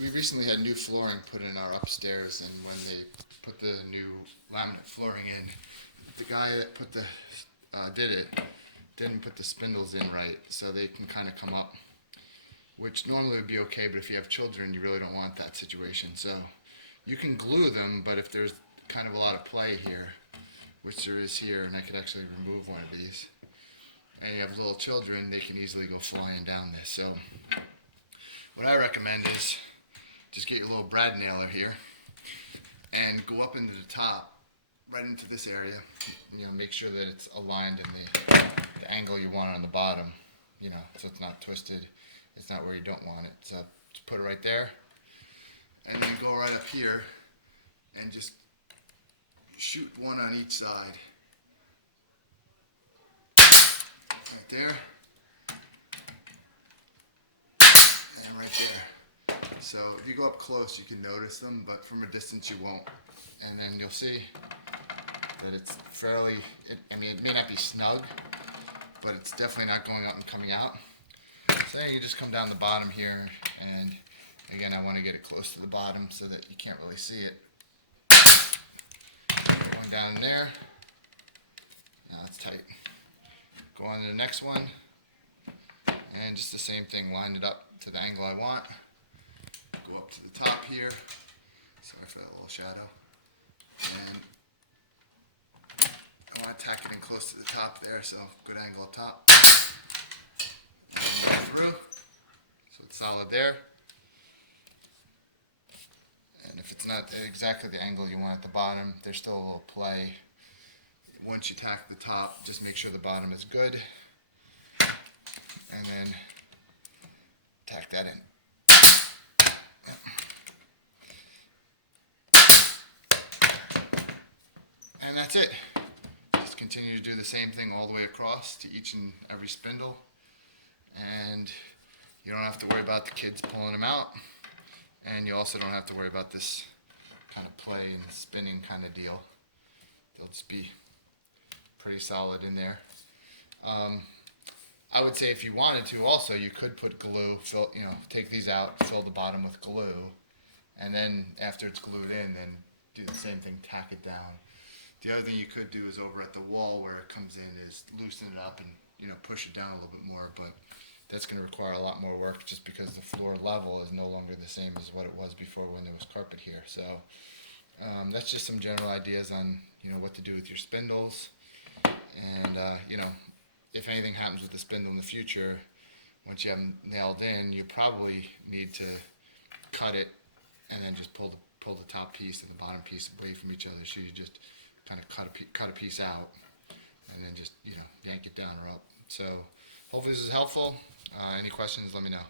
we recently had new flooring put in our upstairs, and when they put the new laminate flooring in, the guy that did it didn't put the spindles in right, so they can kind of come up, which normally would be okay, but if you have children, you really don't want that situation. So you can glue them, but if there's kind of a lot of play here, which there is here, and I could actually remove one of these, and you have little children, they can easily go flying down this. So what I recommend is just get your little brad nailer here and go up into the top, right into this area. Make sure that it's aligned in the angle you want on the bottom, so it's not twisted. It's not where you don't want it. So just put it right there, and then go right up here and just shoot one on each side. Right there. And right there. So if you go up close, you can notice them, but from a distance you won't. And then you'll see that it's fairly, it may not be snug, but it's definitely not going up and coming out. So you just come down the bottom here, and again, I want to get it close to the bottom so that you can't really see it. Going down in there. Now that's tight. Go on to the next one, and just the same thing, line it up to the angle I want. Go up to the top here. Sorry for that little shadow. And I want to tack it in close to the top there, so good angle up top. And go through, so it's solid there. And if it's not exactly the angle you want at the bottom, there's still a little play. Once you tack the top, just make sure the bottom is good, and then tack that in. Yep. And that's it. Just continue to do the same thing all the way across to each and every spindle, and you don't have to worry about the kids pulling them out, and you also don't have to worry about this kind of play and spinning kind of deal. They'll just be pretty solid in there. I would say if you wanted to also, you could put glue, take these out, fill the bottom with glue, and then after it's glued in, then do the same thing, tack it down. The other thing you could do is over at the wall where it comes in is loosen it up and push it down a little bit more, but that's going to require a lot more work just because the floor level is no longer the same as what it was before when there was carpet here. So that's just some general ideas on what to do with your spindles. And if anything happens with the spindle in the future, once you have them nailed in, you probably need to cut it and then just pull the top piece and the bottom piece away from each other. So you just kind of cut a piece out and then just yank it down or up. So hopefully this is helpful. Any questions, let me know.